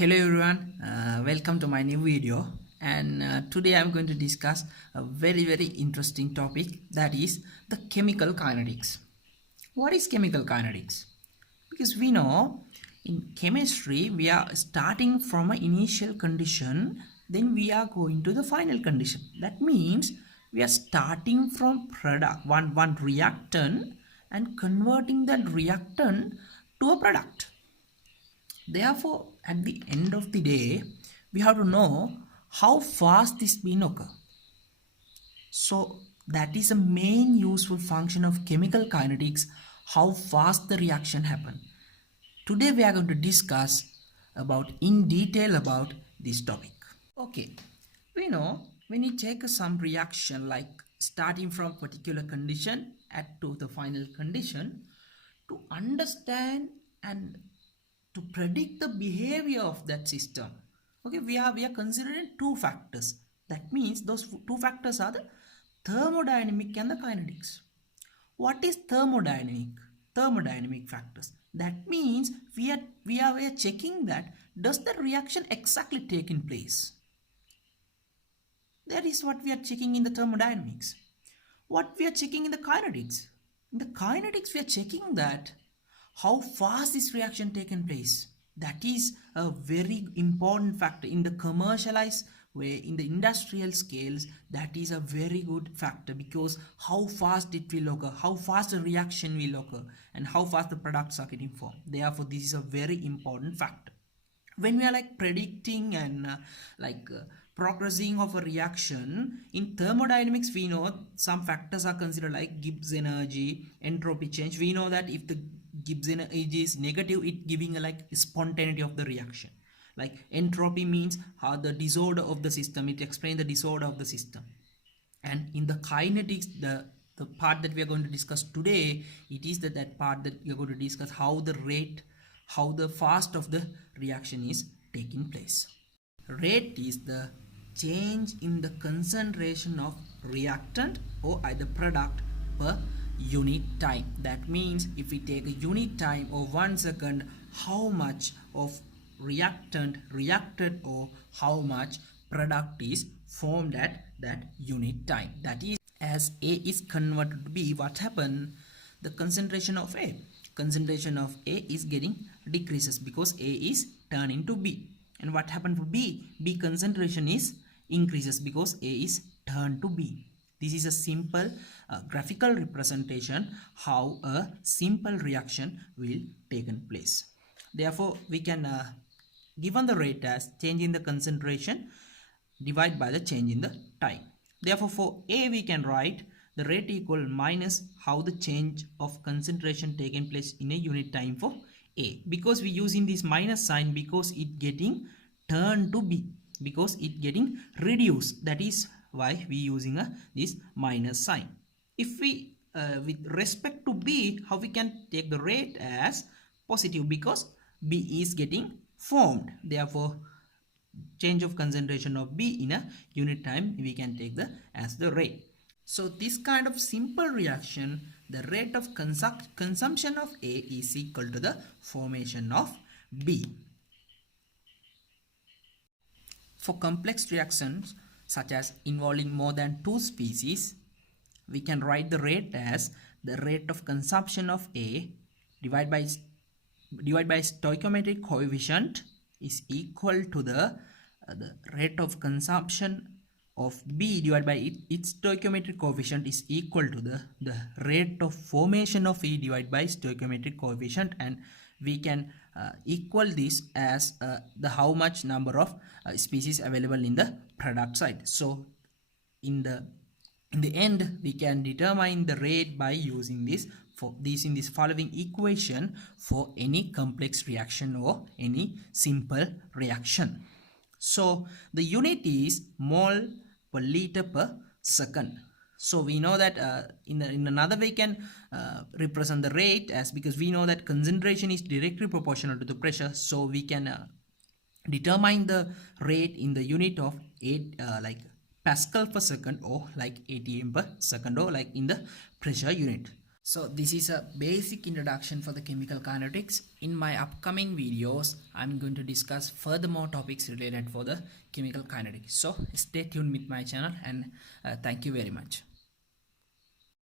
Hello everyone, welcome to my new video, and today I'm going to discuss a very interesting topic, that is the chemical kinetics. What is chemical kinetics? Because we know in chemistry we are starting from an initial condition, then we are going to the final condition. That means we are starting from product one reactant and converting that reactant to a product. Therefore, at the end of the day, we have to know how fast this bean occur. So that is a main useful function of chemical kinetics, how fast the reaction happen. Today we are going to discuss about in detail about this topic. Okay, we know when you take some reaction like starting from particular condition at to the final condition, to understand and to predict the behavior of that system, okay, we are considering two factors. That means those two factors are the thermodynamic and the kinetics. What is thermodynamic factors? That means we are checking that does the reaction exactly take in place. That is what we are checking in the thermodynamics. What we are checking in the kinetics? In the kinetics, we are checking that how fast this reaction taken place. That is a very important factor in the commercialized way, in the industrial scales. That is a very good factor, because how fast it will occur, how fast the reaction will occur, and how fast the products are getting formed. Therefore, this is a very important factor. When we are like predicting and progressing of a reaction in thermodynamics, we know some factors are considered like Gibbs energy, entropy change. We know that if the Gibbs energy is negative, it giving a like spontaneity of the reaction. Like entropy means how the disorder of the system, it explains the disorder of the system. And in the kinetics, the part that we are going to discuss today, it is that part that we are going to discuss how the fast of the reaction is taking place. Rate is the change in the concentration of reactant or either product per unit time. That means if we take a unit time of 1 second, how much of reactant reacted or how much product is formed at that unit time. That is, as A is converted to B, what happened? The concentration of A is getting decreases because A is turned into B. And what happened for B? B concentration is increases because A is turned to B. This is a simple graphical representation how a simple reaction will taken place. Therefore, we can given the rate as change in the concentration divided by the change in the time. Therefore, for A we can write the rate equal minus how the change of concentration taken place in a unit time for A, because we using this minus sign because it getting turned to B, because it getting reduced. That is why we using this minus sign. If we with respect to B, how we can take the rate as positive, because B is getting formed. Therefore, change of concentration of B in a unit time we can take as the rate. So this kind of simple reaction, the rate of consumption of A is equal to the formation of B. For complex reactions such as involving more than two species, we can write the rate as the rate of consumption of A divided by stoichiometric coefficient is equal to the rate of consumption of B divided by its stoichiometric coefficient is equal to the rate of formation of A divided by stoichiometric coefficient, and we can equal this as the how much number of species available in the product side. So in the end we can determine the rate by using this in this following equation for any complex reaction or any simple reaction. So the unit is mole per liter per second. So we know that in another way we can represent the rate as, because we know that concentration is directly proportional to the pressure, so we can determine the rate in the unit of like Pascal per second or like atm per second or like in the pressure unit. So this is a basic introduction for the chemical kinetics. In my upcoming videos, I'm going to discuss furthermore topics related for the chemical kinetics. So stay tuned with my channel, and thank you very much.